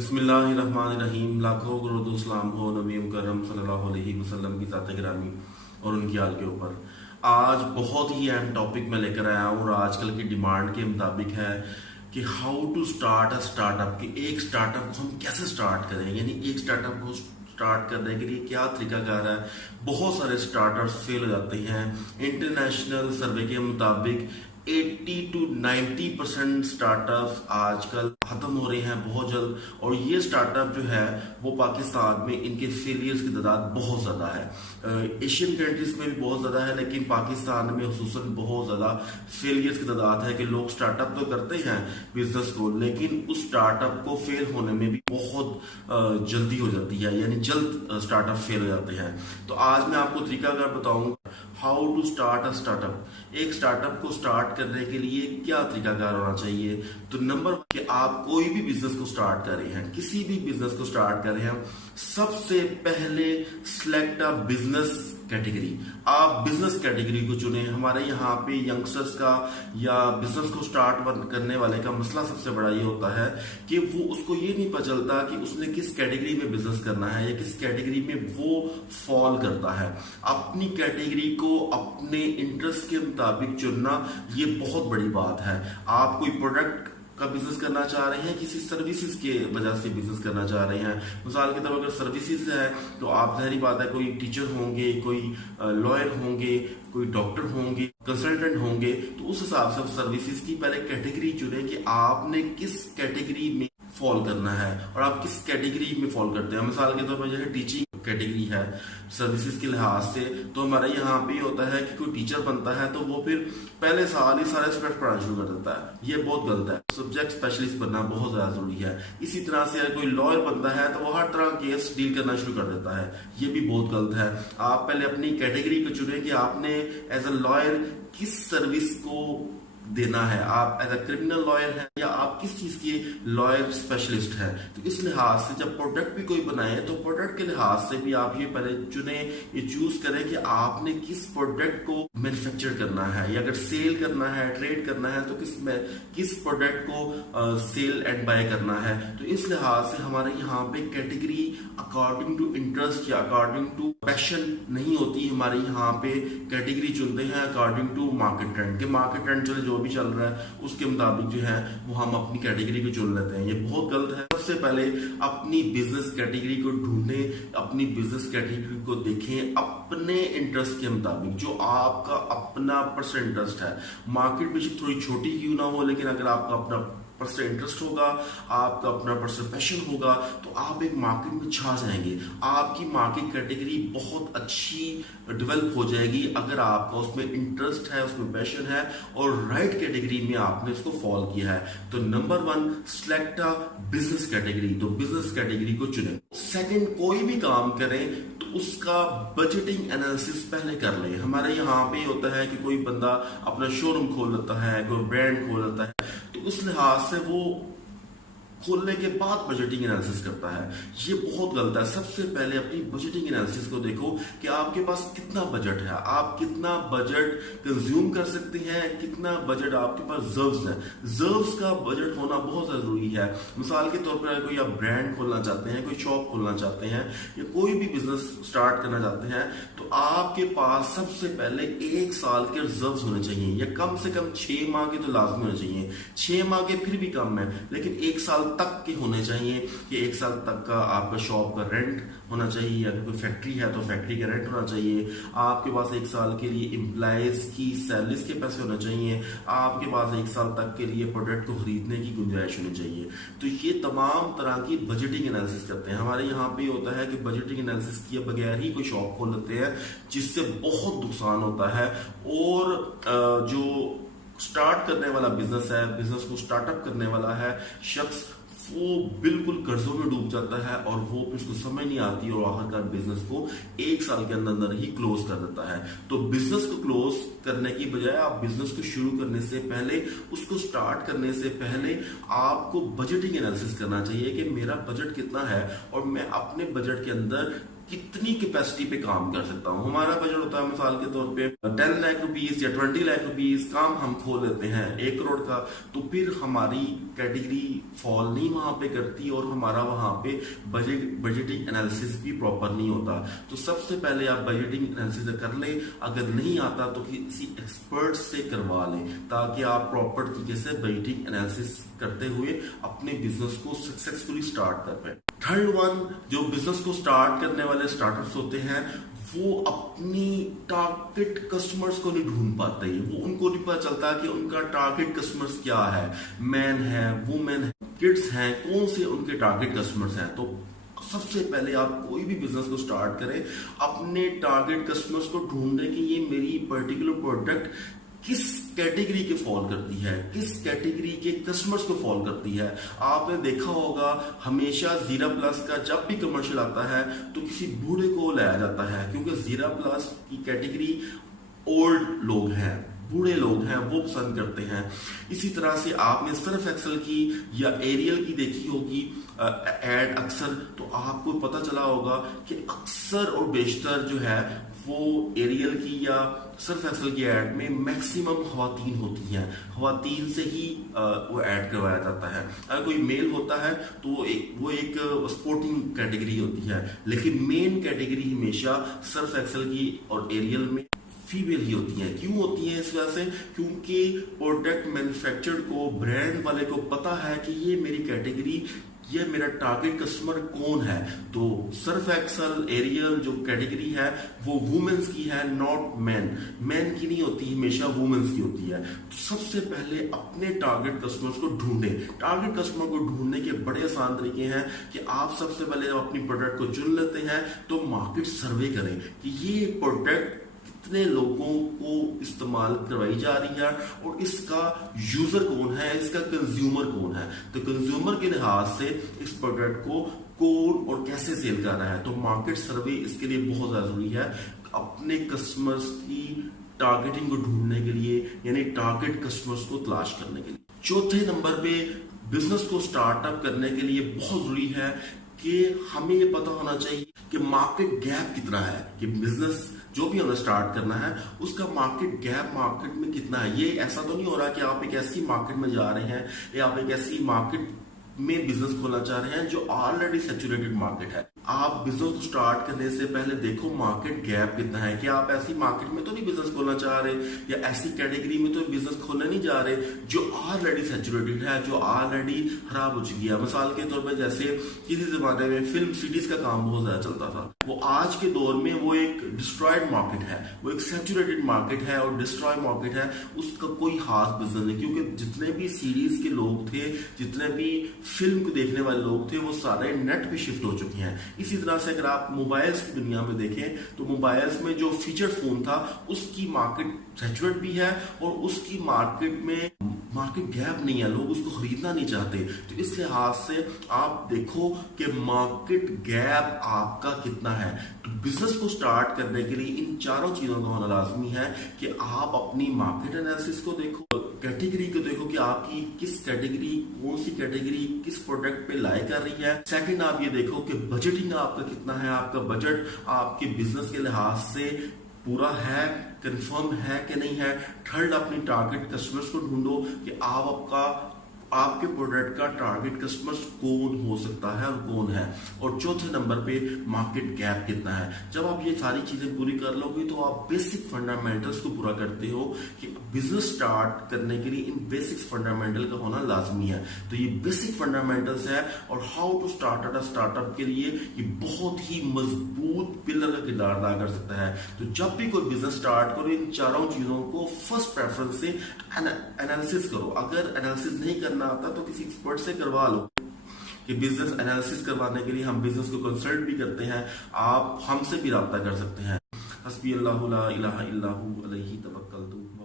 बिस्मिल्लाहिर्रहमानिर्रहीम। लाखों करोड़ों सलाम हो नबी मुकर्रम सल्लल्लाहु अलैहि वसल्लम की ज़ात गिरामी और उनकी आल के ऊपर। आज बहुत ही अहम टॉपिक मैं लेकर आया हूँ और आजकल की डिमांड के मुताबिक है कि how to start a startup, कि एक स्टार्टअप को हम कैसे स्टार्ट करें, यानी एक स्टार्टअप को स्टार्ट करने के लिए क्या तरीकाकार है। बहुत सारे स्टार्टअप्स फेल हो जाते हैं। इंटरनेशनल सर्वे के मुताबिक 80 to 90% स्टार्टअप्स आजकल खत्म हो रहे हैं बहुत जल्द, और ये स्टार्टअप जो है वो पाकिस्तान में इनके फेलियर्स की तादाद बहुत ज़्यादा है। एशियन कंट्रीज में भी बहुत ज़्यादा है, लेकिन पाकिस्तान में खुसूसन बहुत ज़्यादा फेलियर्स की तादाद है कि लोग स्टार्टअप तो करते हैं बिजनेस को, लेकिन उस स्टार्टअप को फेल होने में भी बहुत जल्दी हो जाती है, यानी जल्द स्टार्टअप फेल हो जाते हैं। तो आज मैं आपको तरीकाकार बताऊंगा how to start a startup. एक स्टार्टअप को स्टार्ट करने के लिए क्या तरीकाकार होना चाहिए। तो नंबर वन, कि आप कोई भी बिजनेस को स्टार्ट कर रहे हैं, किसी भी बिजनेस को स्टार्ट कर रहे हैं, सबसे पहले सिलेक्ट अ बिजनेस कैटेगरी। आप बिजनेस कैटेगरी को चुने। हमारे यहाँ पे यंगस्टर्स का या बिजनेस को स्टार्ट करने वाले का मसला सबसे बड़ा ये होता है कि वो उसको ये नहीं पता चलता कि उसने किस कैटेगरी में बिजनेस करना है या किस कैटेगरी में वो फॉल करता है। अपनी कैटेगरी को अपने इंटरेस्ट के मुताबिक चुनना ये बहुत बड़ी बात है। आप कोई प्रोडक्ट का बिजनेस करना चाह रहे हैं, किसी सर्विसेज के वजह से बिजनेस करना चाह रहे हैं। मिसाल के तौर पर अगर सर्विसेज है तो आप जाहिर बात है कोई टीचर होंगे, कोई लॉयर होंगे, कोई डॉक्टर होंगे, कंसल्टेंट होंगे, तो उस हिसाब से आप सर्विसेज की पहले कैटेगरी चुने कि आपने किस कैटेगरी में फॉल करना है और आप किस कैटेगरी में फॉल करते हैं। मिसाल के तौर पर जैसे टीचिंग कैटेगरी है सर्विसेज के लिहाज से, तो हमारे यहाँ पे होता है कि कोई टीचर बनता है तो वो फिर पहले साल ही सारे सब्जेक्ट पढ़ाना शुरू कर देता है। ये बहुत गलत है। सब्जेक्ट स्पेशलिस्ट बनना बहुत ज्यादा जरूरी है। इसी तरह से अगर कोई लॉयर बनता है तो वो हर तरह केस डील करना शुरू कर देता है, ये भी बहुत गलत है। आप पहले अपनी कैटेगरी को चुने कि आपने एज अ लॉयर किस सर्विस को देना है। आप एज अ क्रिमिनल लॉयर है या आप किस चीज के लॉयर स्पेशलिस्ट है। तो इस लिहाज से जब प्रोडक्ट भी कोई बनाए तो प्रोडक्ट के लिहाज से भी आप ये पहले चुने, ये चूज करें कि आपने किस प्रोडक्ट को मैन्युफैक्चर करना है, या अगर सेल करना है, ट्रेड करना है, तो किस प्रोडक्ट को सेल एंड बाय करना है। तो इस लिहाज से हमारे यहाँ पे कैटेगरी अकॉर्डिंग टू इंटरेस्ट या अकॉर्डिंग टू पैशन नहीं होती। हमारे यहाँ पे कैटेगरी चुनते हैं अकॉर्डिंग टू मार्केट ट्रेंड, के मार्केट ट्रेंड जो भी चल रहा है उसके मुताबिक जो है वो हम अपनी कैटेगरी को चुन लेते हैं। ये बहुत गलत है। सबसे पहले अपनी बिजनेस कैटेगरी को ढूंढें, अपनी बिजनेस कैटेगरी को देखें अपने इंटरेस्ट के मुताबिक, जो आपका अपना पर्सनल इंटरेस्ट है। मार्केट में थोड़ी छोटी क्यों ना हो, लेकिन अगर आपका अपना पर्सनल इंटरेस्ट होगा, आपका अपना पर्सनल पैशन होगा, तो आप एक मार्केट में छा जाएंगे। आपकी मार्केट कैटेगरी बहुत अच्छी डेवलप हो जाएगी अगर आपका उसमें इंटरेस्ट है, उसमें पैशन है और राइट कैटेगरी में आपने उसको फॉलो किया है। तो number one, select a business category. तो बिजनेस कैटेगरी को चुनें। सेकंड, कोई भी काम करें तो उसका बजटिंग एनालिसिस पहले कर लें। हमारे यहाँ पे होता है कि कोई बंदा अपना शोरूम खोल लेता है, कोई ब्रांड खोल लेता है, तो उस लिहाज से वो खोलने के बाद बजटिंग एनालिसिस करता है। ये बहुत गलत है। सबसे पहले अपनी बजटिंग एनालिसिस को देखो कि आपके पास कितना बजट है, आप कितना बजट कंज्यूम कर सकते हैं, कितना बजट आपके पास रिजर्व्स है। रिजर्व्स का बजट होना बहुत जरूरी है। मिसाल के तौर पर कोई आप ब्रांड खोलना चाहते हैं, कोई शॉप खोलना चाहते हैं या कोई भी बिजनेस स्टार्ट करना चाहते हैं, तो आपके पास सबसे पहले 1 साल के रिजर्व्स होने चाहिए, या कम से कम 6 माह के तो लाजमी होने चाहिए। 6 माह के फिर भी कम है, लेकिन 1 साल तक के होने चाहिए कि 1 साल तक का आपका शॉप का रेंट होना चाहिए। अगर कोई फैक्ट्री है तो फैक्ट्री का रेंट होना चाहिए। आपके पास 1 साल के लिए एम्प्लॉयज की सैलरीज के पैसे होने चाहिए। आपके पास 1 साल तक के लिए प्रोडक्ट को खरीदने की गुंजाइश होनी चाहिए। तो ये तमाम तरह की बजटिंग एनालिसिस करते हैं। हमारे यहाँ पे होता है कि बजटिंग एनालिसिस किए बगैर ही कोई शॉप खोल लेते हैं, जिससे बहुत नुकसान होता है। और जो स्टार्ट करने वाला बिजनेस है, बिजनेस को स्टार्टअप करने वाला है शख्स, वो बिल्कुल कर्जों में डूब जाता है और वो उसको समझ नहीं आती और आखिरकार बिजनेस को 1 साल के अंदर अंदर ही क्लोज कर देता है। तो बिजनेस को क्लोज करने की बजाय आप बिजनेस को शुरू करने से पहले, उसको स्टार्ट करने से पहले आपको बजटिंग एनालिसिस करना चाहिए कि मेरा बजट कितना है और मैं अपने बजट के अंदर कितनी कैपेसिटी पे काम कर सकता हूँ। हमारा बजट होता है मिसाल के तौर पे 10 लाख रुपीस या 20 लाख रुपीस, काम हम खोल लेते हैं 1 करोड़ का, तो फिर हमारी कैटेगरी फॉल नहीं वहां पे करती और हमारा वहां पे बजटिंग एनालिसिस भी प्रॉपर नहीं होता। तो सबसे पहले आप बजटिंग एनालिसिस कर ले, अगर नहीं आता तो किसी एक्सपर्ट से करवा लें ताकि आप प्रॉपर तरीके से बजटिंग एनालिसिस करते हुए अपने बिजनेस को सक्सेसफुली स्टार्ट कर पाए। थर्ड वन, जो बिजनेस को स्टार्ट करने वाले स्टार्टअप्स होते हैं वो अपनी टारगेट कस्टमर्स को नहीं ढूंढ पाते हैं। वो उनको नहीं पता चलता कि उनका टारगेट कस्टमर्स क्या है, मैन है, वुमेन है, किड्स हैं, कौन से उनके टारगेट कस्टमर्स हैं। तो सबसे पहले आप कोई भी बिजनेस को स्टार्ट करें, अपने टारगेट कस्टमर्स को ढूंढें कि ये मेरी पर्टिकुलर प्रोडक्ट किस कैटेगरी के फॉल करती है, किस कैटेगरी के कस्टमर्स को फॉल करती है। आपने देखा होगा हमेशा जीरा प्लस का जब भी कमर्शियल आता है तो किसी बूढ़े को लाया जाता है, क्योंकि जीरा प्लस की कैटेगरी ओल्ड लोग हैं, बूढ़े लोग हैं, वो पसंद करते हैं। इसी तरह से आपने सर्फ एक्सेल की या एरियल की देखी होगी एड अक्सर, तो आपको पता चला होगा कि अक्सर और बेशतर जो है वो एरियल की या सर्फ एक्सेल की एड में मैक्सिमम खवातीन होती हैं, खवातीन से ही वो ऐड करवाया जाता है। अगर कोई मेल होता है तो वो एक स्पोर्टिंग कैटेगरी होती है, लेकिन मेन कैटेगरी हमेशा सर्फ एक्सेल की और एरियल में फीमेल ही होती हैं। क्यों होती हैं? इस वजह से क्योंकि प्रोडक्ट मैन्युफैक्चरर को, ब्रांड वाले को पता है कि ये मेरी कैटेगरी, ये मेरा टारगेट कस्टमर कौन है। तो सर्फ एक्सेल एरियल जो कैटेगरी है वो वुमेन्स की है, नॉट मैन की नहीं होती, हमेशा वुमेन्स की होती है। तो सबसे पहले अपने टारगेट कस्टमर्स को ढूंढें। टारगेट कस्टमर को ढूंढने के बड़े आसान तरीके हैं कि आप सबसे पहले अपनी प्रोडक्ट को चुन लेते हैं तो मार्केट सर्वे करें कि ये प्रोडक्ट कितने लोगों को इस्तेमाल करवाई जा रही है और इसका यूजर कौन है, इसका कंज्यूमर कौन है। तो कंज्यूमर के लिहाज से इस प्रोडक्ट को कौन और कैसे सेल कर रहा है, तो मार्केट सर्वे इसके लिए बहुत ज्यादा जरूरी है। अपने कस्टमर्स की टारगेटिंग को ढूंढने के लिए, यानी टारगेट कस्टमर्स को तलाश करने के लिए। चौथे नंबर पे बिजनेस को स्टार्टअप करने के लिए बहुत जरूरी है कि हमें ये पता होना चाहिए कि मार्केट गैप कितना है, कि बिजनेस जो भी हमें स्टार्ट करना है उसका मार्केट गैप मार्केट में कितना है। ये ऐसा तो नहीं हो रहा कि आप एक ऐसी मार्केट में जा रहे हैं या आप एक ऐसी मार्केट में बिजनेस खोलना चाह रहे हैं जो ऑलरेडी सैचुरेटेड मार्केट है। आप बिजनेस को स्टार्ट करने से पहले देखो मार्केट गैप कितना है, कि आप ऐसी मार्केट में तो नहीं बिजनेस खोलना चाह रहे या ऐसी कैटेगरी में तो बिजनेस खोलने नहीं जा रहे जो ऑलरेडी सैचुरेटेड है, जो ऑलरेडी खराब हो चुकी है। मिसाल के तौर पर जैसे किसी जमाने में फिल्म सिटीज का काम बहुत ज्यादा चलता था, वो आज के दौर में वो एक डिस्ट्रॉयड मार्केट है, वो एक सैचुरेटेड मार्केट है और डिस्ट्रॉय मार्केट है, उसका कोई खास बिजनेस नहीं। क्योंकि जितने भी सीरीज के लोग थे, जितने भी फिल्म को देखने वाले लोग थे, वो सारे नेट पे शिफ्ट हो चुके हैं। इसी तरह से अगर आप मोबाइल्स की दुनिया में देखें तो मोबाइल्स में जो फीचर फोन था उसकी मार्केट सैचुरेट भी है और उसकी मार्केट में मार्केट गैप नहीं है, लोग उसको खरीदना नहीं चाहते। तो इस लिहाज से आप देखो कि मार्केट गैप आपका कितना है। तो बिजनेस को स्टार्ट करने के लिए इन चारों चीजों का होना लाजमी है कि आप अपनी मार्केट एनालिसिस को देखो, कैटेगरी को देखो कि आपकी किस कैटेगरी, कौन सी कैटेगरी किस प्रोडक्ट पे लाई कर रही है। सेकंड, आप ये देखो कि बजटिंग आपका कितना है, आपका बजट आपके बिजनेस के लिहाज से पूरा है, कंफर्म है कि नहीं है। थर्ड, अपनी टारगेट कस्टमर्स को ढूंढो कि आपके प्रोडक्ट का टारगेट कस्टमर्स कौन हो सकता है और कौन है। और चौथे नंबर पे मार्केट गैप कितना है। जब आप ये सारी चीजें पूरी कर लोगे तो आप बेसिक फंडामेंटल्स को पूरा करते हो कि बिजनेस स्टार्ट करने के लिए इन बेसिक्स फंडामेंटल का होना लाजमी है। तो ये बेसिक फंडामेंटल्स है और how to start a startup के लिए ये बहुत ही मजबूत पिलर का किरदार अदा कर सकता है। तो जब भी कोई बिजनेस स्टार्ट करो इन चारों चीजों को फर्स्ट प्रेफरेंस से एनालिसिस करो। अगर एनालिसिस नहीं करना आता तो किसी एक्सपर्ट से करवा लो। कि बिजनेस एनालिसिस करवाने के लिए हम बिजनेस को कंसल्ट भी करते हैं, आप हमसे भी राब्ता कर सकते हैं। हस्बी अल्लाहु ला इलाहा इल्ला हु अलैहि तवक्कलतु।